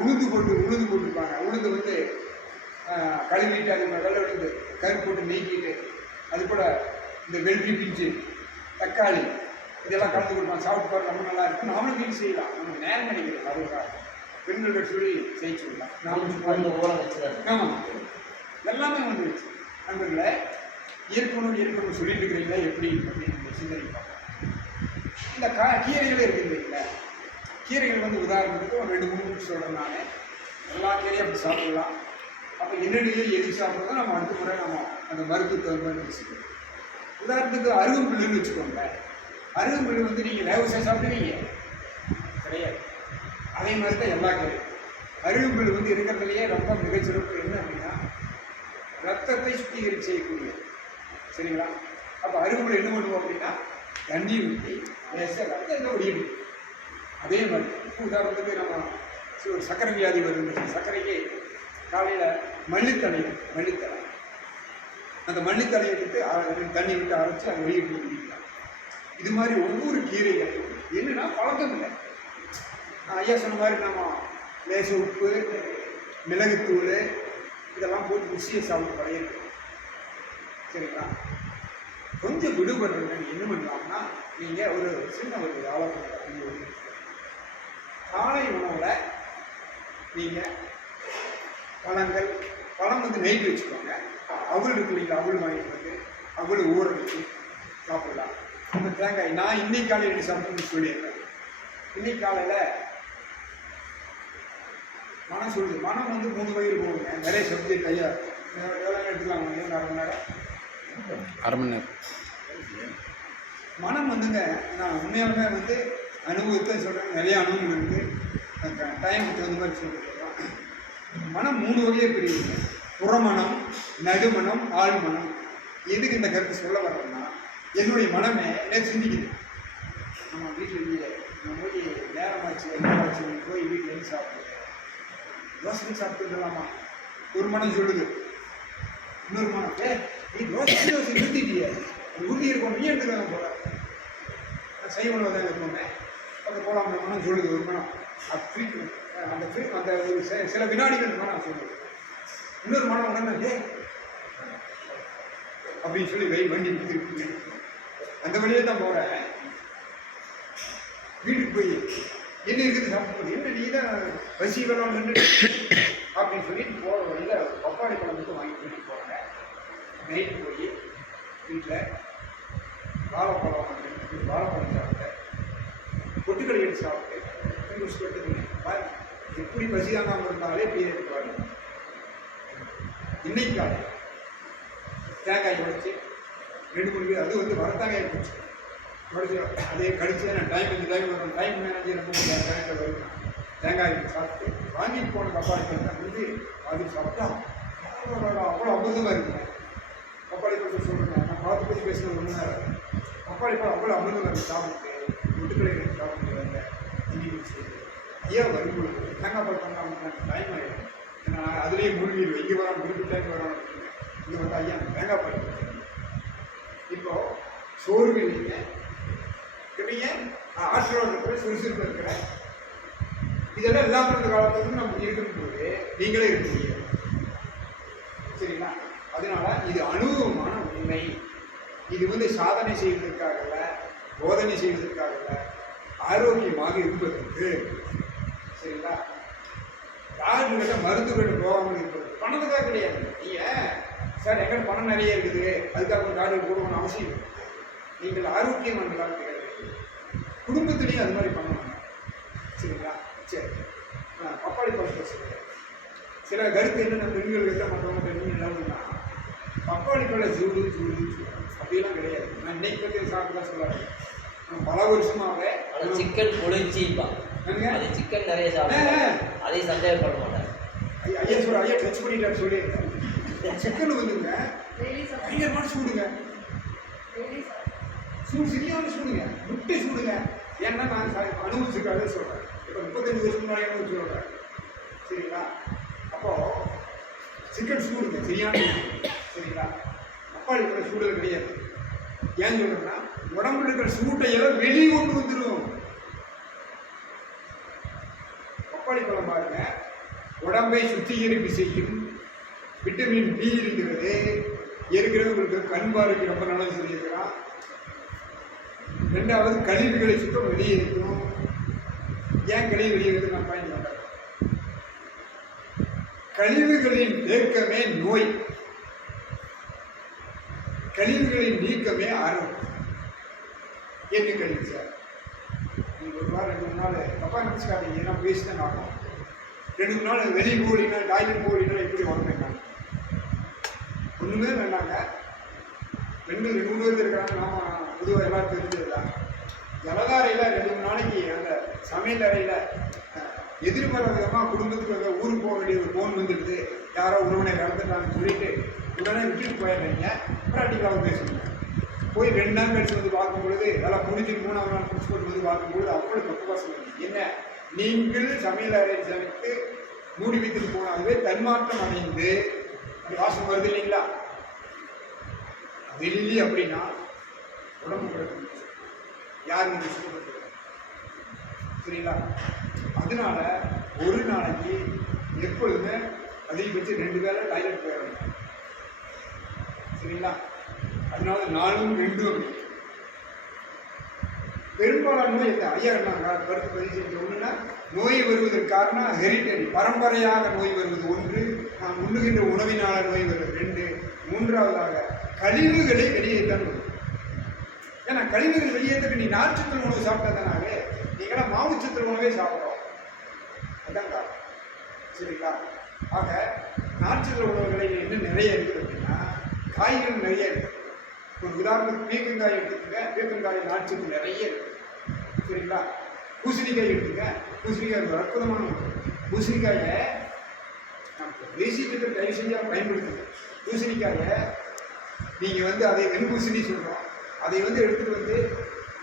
உளுந்து போட்டுருப்பாங்க. உளுந்து வந்து கழுவிட்டு அது வெள்ளை உளுந்து கருப்பு போட்டு நீக்கிட்டு அது கூட இந்த வெள்ளி பிஞ்சு தக்காளி இதெல்லாம் கலந்து கொடுப்பாங்க. சாப்பிட்டு பாரு ரொம்ப நல்லா இருக்கும். நாமளும் வீட்டு செய்யலாம். நமக்கு நேரம் கிடைக்கிறது அதுக்காக பெண்கள் சொல்லி செய்ய சொல்லலாம். நாமளும் ஊற வச்சுருக்காங்க. ஆமாம், எல்லாமே வந்துருச்சு. நண்பர்களை இருக்கணும்னு சொல்லிட்டு இருக்கிறீங்களா எப்படி அப்படின்னு சிந்தனைப்பாங்க. இந்த கீரைகளே இருக்குது இல்லைங்களா? கீரைகள் வந்து உதாரணத்துக்கு ஒரு 2-3 நிமிஷம் சொல்கிறேன். நான் எல்லா கீரையும் அப்படி சாப்பிடலாம். அப்போ என்னென்ன எது சாப்பிட்றதோ நம்ம அடுத்த முறை நம்ம அந்த மருத்துவ மாதிரி பேசிக்கிறோம். உதாரணத்துக்கு அருகம்புல்லுன்னு வச்சுக்கோங்க. அருகம்புல் வந்து நீங்கள் லேவசாக சாப்பிடுவீங்க கிடையாது. அதே மாதிரி தான் எல்லா கீரையும். அருகம்புல் வந்து இருக்கிறதுலையே ரொம்ப மிகச்சிறப்பு என்ன அப்படின்னா ரத்தத்தை சுத்திகரிப்பு செய்யக்கூடியது. சரிங்களா? அப்போ அருகம்புல் என்ன பண்ணுவோம் அப்படின்னா தண்ணி ஊற்றி லேசாக ரத்தத்தை ஒடியிடும். அதே மாதிரி உதாரணத்துக்கு நம்ம ஒரு சர்க்கரை வியாதி வருது. சர்க்கரைக்கு காலையில் மல்லித்தலை அந்த மல்லித்தலையை விட்டு தண்ணி விட்டு அரைச்சி அதை வெளியிட்டு குடிக்கலாம். இது மாதிரி ஒவ்வொரு கீரைகளும் என்னன்னா பழக்கம் இல்லை. ஐயா சொன்ன மாதிரி நம்ம லேச உப்பு மிளகுத்தூள் இதெல்லாம் போட்டு ருசியை சாப்பிட்டு பழையிருக்கு. சரிங்களா? கொஞ்சம் விடுபடுறதுங்க என்ன பண்ணலாம்னா நீங்கள் ஒரு சின்ன ஒரு ஆலோசனை காலை உணவில் நீங்கள் பழம் வந்து நெய்ட்டு வச்சுக்கோங்க. அவள் இருக்குல்லைங்களா? அவள் வாங்கிட்டு வந்து அவள் ஊற வச்சு சாப்பிடலாம். அந்த தேங்காய் நான் இன்னைக்கு காலையில் எப்படி சாப்பிட்ணுன்னு சொல்லியிருக்கேன். இன்னைக்கு காலையில் மனம் சொல்லுது. மனம் வந்து 3 வயிறு போகுங்க. நிறைய சப்ஜெக்ட் ஐயா எவ்வளோ எடுத்துக்கலாம்? 1/2 மணி நேரம். மனம் வந்துங்க நான் உண்மையாலுமே வந்து அனுபவத்தை சொல்கிறேன். நிறைய அனுபவம் இருக்குது. டைமுக்கு தகுந்த மாதிரி சொல்லிட்டு மனம் 3 வகையே பிரியுங்க. புறமணம், நடுமணம், ஆழ்மணம். எதுக்கு இந்த கருத்து சொல்ல வர்றோம்னா என்னுடைய மனமே என்ன சிந்திக்குது. நம்ம வீட்டில் நம்ம போய் நேரமாச்சு போய் வீட்டில் எங்கே சாப்பிடுவோம் தோசை சாப்பிட்டுலாமா? ஒரு மனம் சொல்லுது. இன்னொரு மனம் நீ தோசை நிறுத்திட்டியே உறுதி இருக்கணும் நீ எடுத்துக்கலாம் போல செய்ய உணவு தான் இருக்கோமே அப்போ போகலாம். அந்த மனம் சொல்லுது. ஒரு மனம் அந்த ஒரு சில வினாடிகள் மனம் சொல்லுது. இன்னொரு மனம் உடனே அப்படின்னு சொல்லி வண்டி திருப்பி அந்த வழியே தான் போகிறேன். வீட்டுக்கு போய் என்ன இருக்குது சாப்பிட்டு என்ன நீ தான் பசி வெள்ளம் நின்று அப்படின்னு சொல்லிட்டு போகிற வழியில் பப்பாளி பழம் மட்டும் வாங்கி கூட்டிட்டு போகிறேன். நைட்டு போய் வீட்டில் வாழைப்பழம் சாப்பிட்டேன். பொட்டுக்கடை எடுத்து சாப்பிட்டு எப்படி பசியாகாமல் இருந்தாலே இப்படியே இருப்பாரு. இன்னைக்கு காலை தேங்காய் உடைச்சி 2-3 பேர் அது வந்து வரத்தாங்காய் போச்சு உடைச்சி அதே கடிச்சு நான் டைம் வரும். டைம் மேனேஜர் தேங்காய் வரும். தேங்காய் சாப்பிட்டு வாங்கிட்டு போன பப்பாளி பழத்தை வந்து அது சாப்பிட்டா அவ்வளோ அமிர்தமாக இருக்குங்க. பப்பாளி பழத்தை சொல்கிறேன். நான் பார்த்து பற்றி பேசுகிறது 1 மணி நேரம். பப்பாளி பழம் அவ்வளோ அமிர்தமாக இருக்குது. சாப்பிட்டு முட்டுக்கடை சாப்பிட்டு ஏன் வரும்பொழுது தேங்காய் பால் பண்ணாமல் டைம் ஆகிடும். ஏன்னா அதுலேயே மூழ்கிடுவேன். இங்கே வரோம் குறிப்பிட்ட டைம் வரோம். இங்கே வந்து ஐயா தேங்காய் பால் இப்போது சோறு இல்லைங்க எப்படிங்க ஆற்றலோடு இருக்கிற சுறுசுறுப்பு இருக்கிறேன். இதெல்லாம் இல்லாமல் இருந்த காலத்துக்கு நம்ம இருக்கும்போது நீங்களே இருக்கீங்க. சரிங்களா? அதனால இது அனுபவமான உண்மை. இது வந்து சாதனை செய்வதற்காகல போதனை செய்வதற்காகல ஆரோக்கியமாக இருப்பதற்கு. சரிங்களா? யாருக்கிட்ட மருந்துகிட்ட போகாமல் இருப்பது பணத்துக்காக கிடையாது. நீங்கள் சார் எங்கே பணம் நிறைய இருக்குது அதுக்காக டாக்டர் போகணும்னு அவசியம் இல்லை. நீங்கள் ஆரோக்கியம் அந்த காலத்துக்கு குடும்பத்துலேயும் அது மாதிரி பண்ணுவாங்க. சரிங்களா? சரி, பப்பாளி பழத்தை சொல்லுங்கள். சில கருத்து என்னென்ன பெண்கள் எல்லாம் பண்ணுவாங்க. பெண்கள் என்னன்னா பப்பாளி பழ சூடு அப்படிலாம் கிடையாது. நான் இன்னைக்கு பற்றி சாப்பிட்டு தான் சொல்லாது. பல வருஷமாகவே சிக்கன் பொழிச்சிப்பா அது சிக்கன் நிறைய சாப்பிடுவேன். அதையும் சந்தேகப்பட மாட்டேன். ஐயா டச் பண்ணிட்டாரு சொல்லியிருக்கேன். சிக்கன் வந்துங்க பயங்கரமான சூடுங்க. சரியான சூடுங்க. முட்டை சூடுங்க. ஏன்னா நான் அனுபவிச்சிருக்காரு சொல்கிறேன். இப்போ 35 வருஷம் முன்னாடி அனுபவிச்சு சொல்கிறேன். சரிங்களா? அப்போது சிக்கன் சூடுங்க சரியான. சரிங்களா? பப்பாளி பழ சூடுகள் கிடையாது. ஏன்னு சொல்கிறேன்னா உடம்புல இருக்கிற சூட்டையெல்லாம் வெளியே கொண்டு வந்துடும். பப்பாளி பழம் பாருங்க, உடம்பை சுத்திகரிப்பு செய்யும், விட்டமின் டி இருக்கிறது, இருக்கிறவங்களுக்கு கண் பார்வைக்கு ரொம்ப நல்லது சொல்லியிருக்கிறான். ரெண்டாவது கழிவுகளை சுத்தம் வெளியேற்றும். ஏன் கழிவு வெளியேற்று நான் பயன் பண்றேன். கழிவுகளின் தேக்கமே நோய், கழிவுகளின் நீக்கமே ஆரோக்கியம். என்ன கழிவு சார்? நீங்கள் ஒரு வாரம் 2 3 நாள் தப்பா நினச்சிக்காதீங்க, நான் பேசிதான் ஆகும். 2 3 நாள் வெளியே போலினா டாய்லெட் போலினா எப்படி வாங்கினாங்க? ஒன்றுமே வேண்டாங்க. பெண்கள் 2 3 பேர் இருக்கிறாங்க, நாம பொதுவாக எல்லாரும் தெரிஞ்சதுதான். ஜலதாரையில் 2 3 நாளைக்கு அந்த சமையல் அறையில் எதிர்பாராத விதமாக குடும்பத்துக்கு வந்து ஊருக்கு போக வேண்டிய ஒரு ஃபோன் வந்துடுது, யாரோ உறவினர் இறந்துட்டாங்கன்னு சொல்லிட்டு உடனே விட்டுட்டு போயிடுறீங்க. ப்ராக்டிக்கலாக பேசுங்க. போய் 2 நாள் கழிச்சு வந்து பார்க்கும் பொழுது நல்லா முடிஞ்சு 3ஆவது நாள் முடிச்சு போட்டு வந்து பார்க்கும்பொழுது அவ்வளோ தப்பு சொல்லுங்க. என்ன, நீங்கள் சமையல் அறை சமைத்து மூடி வைத்துட்டு போனாலே தன்மாற்றம் அடைந்து அந்த வாசம் வருது இல்லைங்களா? வெளியே அப்படின்னா உடம்பு கிடக்கு யாருங்க சுத்தப்படுத்துறது? சரிங்களா? அதனால ஒரு நாளைக்கு எப்பொழுதுமே அதிகபட்சம் 2 வேளை டாய்லெட் போயிடணும். சரிங்களா? அதனால 4ம் 2ம் பெரும்பாலான நோய் ஐயா நாங்க கருத்து பதிவு செஞ்ச ஒண்ணுன்னா, நோய் வருவதற்கு காரணம் ஹெரிட்டரி, பரம்பரையாக நோய் வருவது 1, நாம் உண்ணுகின்ற உணவினால நோய் வருவது 2, 3ஆவதாக கழிவுகளை வெளியேற்றணும். ஏன்னா கழிவுகள் வெளியேற்ற நீ நார்ச்சத்து உணவு சாப்பிட்டதுனாலே நீங்களாம் மாவுச்சத்து உணவே சாப்பிட்றோம். அதான் காரணம். சரிங்களா? ஆக நார்ச்சத்து உணவுகளில் என்ன நிறைய இருக்குது அப்படின்னா, காய்கள் நிறைய இருக்குது. ஒரு உதாரணத்துக்கு பீக்கங்காய் எடுத்துக்கங்க, பீக்கங்காய் நார்ச்சத்து நிறைய இருக்குது. சரிங்களா? பூசணிக்காய் எடுத்துங்க, பூசணிக்காய் ஒரு அற்புதமான உணவு. பூசணிக்காயை நம்ம தேசியத்துக்கு தயவு செஞ்சால் பயன்படுத்துங்க. பூசணிக்காயை நீங்கள் வந்து அதை வெண்பூசணி சொல்கிறோம், அதை வந்து எடுத்துகிட்டு வந்து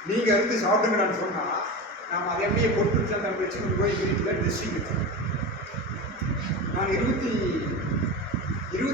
நீங்கள் அறுத்து சாப்பிடுங்கடான்னு சொன்னால் நாம் அதை அப்படியே பொட்டு அந்த வச்சு கொண்டு போய் வீட்டில் ட்ரெஸ்ஸிங் வச்சோம். நான் 25